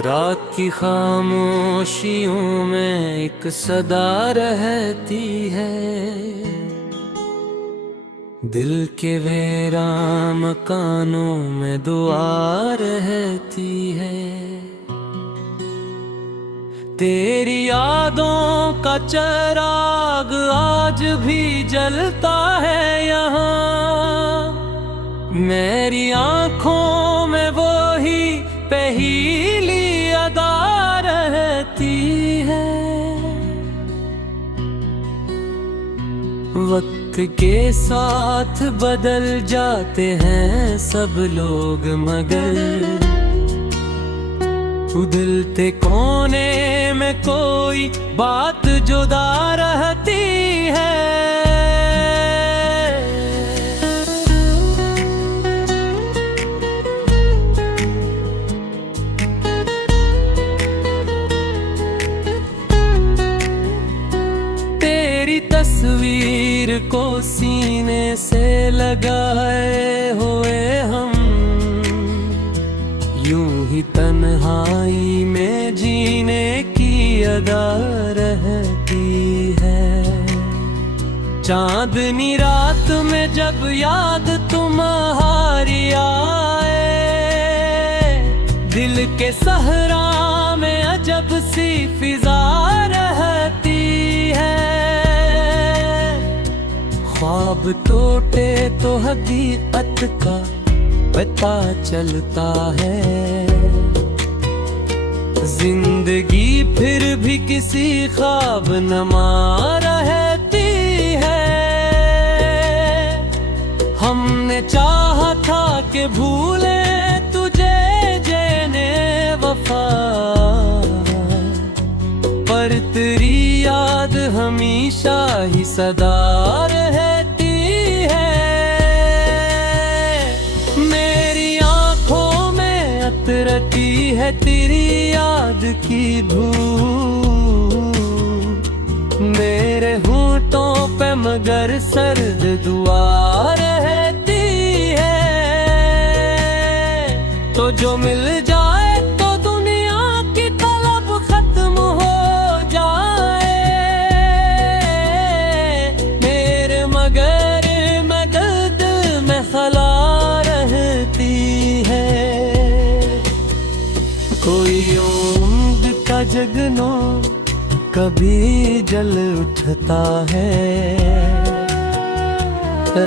रात की खामोशियों में एक सदा रहती है, दिल के वीरान मकानों में दुआ रहती है। तेरी यादों का चिराग आज भी जलता है यहाँ, मेरी आँखों में वही पहली अदा रहती है। वक्त के साथ बदल जाते हैं सब लोग, मगर उधलते कोने में कोई बात जुदा रहती है। तस्वीर को सीने से लगाए हुए हम यूं ही तन्हाई में जीने की अदा रहती है। चांदनी रात में जब याद तुम्हारी आए, दिल के सहरा में अजब सी फिजा रहती है। ख्वाब टूटे तो हकीकत का पता चलता है, जिंदगी फिर भी किसी ख्वाब नमा रहती है। हमने चाहा था कि भूले तुझे जेने वफा, पर तेरी याद हमेशा ही सदा रहती है। मेरी आँखों में अतरती है तेरी याद की धूप, मेरे होंठों पे मगर सर्द दुआ रहती है। तो जो मिल जाए तो दुनिया की तलब खत्म हो जाए, मेरे मगर मदद में खला रहती है। कोई उम्र का जगनो कभी जल उठता है,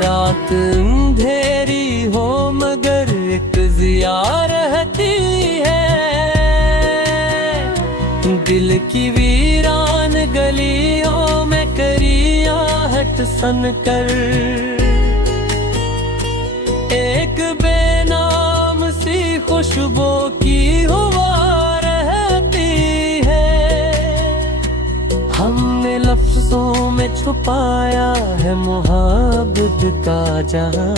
रात अंधेरी हो मगर एक जिया रहती है। दिल की वीरान गलियों में करियाहट सन कर एक बेनाम सी खुशबू की हुआ रहती है। हमने लफ्जों में छुपाया है मोहब्बत का जहां,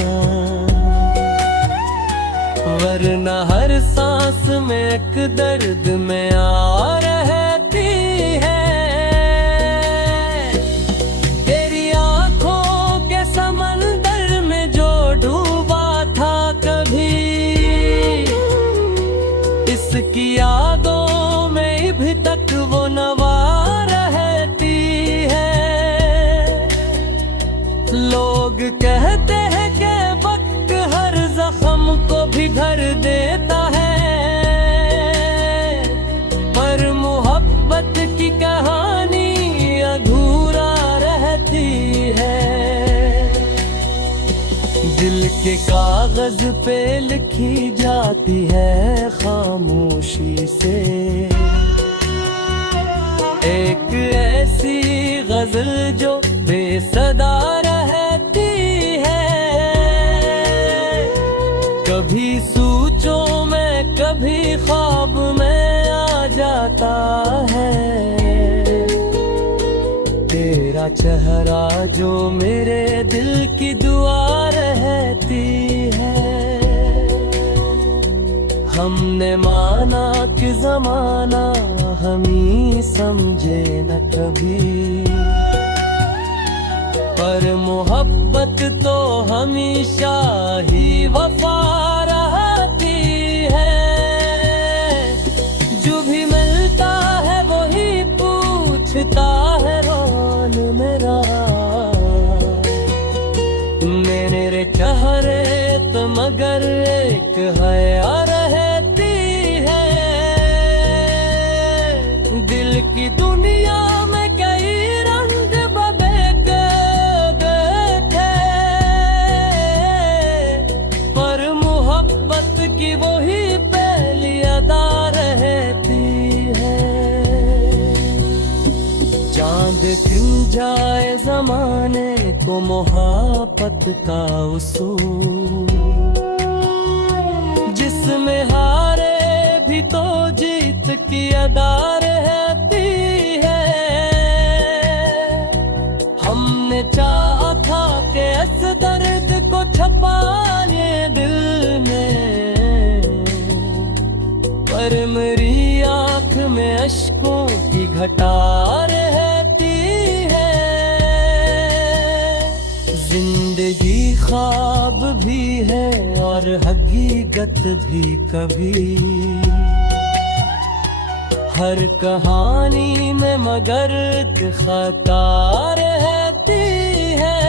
वरना हर सांस में एक दर्द में आ रहती है। तेरी आंखों के समंदर में जो डूबा था कभी, इसकी यादों में भी तक वो नवा रहती है। लोग कहते हैं कि वक्त हर जख्म को भी भर देता है, पर मोहब्बत की कहानी अधूरा रहती है। दिल के कागज पे लिखी जाती है खामोशी से एक ऐसी गजल जो बेसदा रहती है। कभी सोचों में कभी ख्वाब में आ जाता है, तेरा चेहरा जो मेरे दिल की दुआ रहती है। हमने माना कि जमाना हमी समझे न कभी, पर मोहब्बत तो हमेशा ही वफा रहती है। मगर एक हया रहती है। दिल की दुनिया में कई रंग बदल बैठे, पर मोहब्बत की वही पहली अदा रहती है। चांद खिल जाए जमाने को मोहब्बत का उसूल, जिसमें हारे भी तो जीत की अदा रहती है। हमने चाहा था कि इस दर्द को छुपा ले दिल में, पर मेरी आँख में अश्कों की घटा रहती है। जिंदगी ख्वाब भी है और हकीकत भी कभी, हर कहानी में मगर खता रहती है।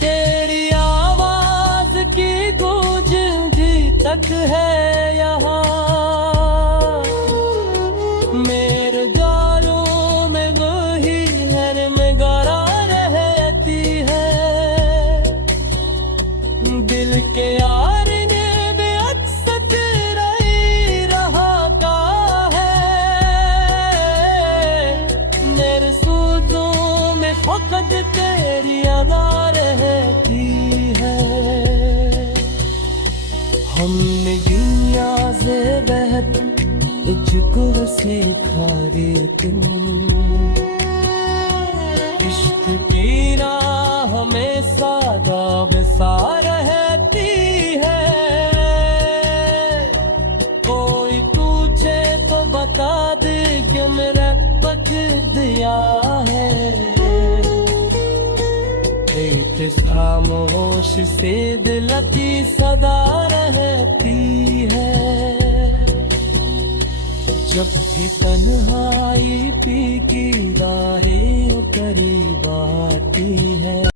तेरी आवाज की गूंज भी तक है यहाँ, मेरे जालों में वही हर में गरा रहती है। दिल के यार ने बेअक्सत रही रहा का है, मेरे सूजों में फकत तेरी अदा रहती है। हमने दुनिया से बेहतर तुझको सीखा रे तुम, इश्क की राह में सादा बेसा रहती है। कोई पूछे तो बता दे कि मेरा पक दिया है। एक खामोश से दिलती सदा रहती है। जब भी तन्हाई पी की राहें करीब आती है।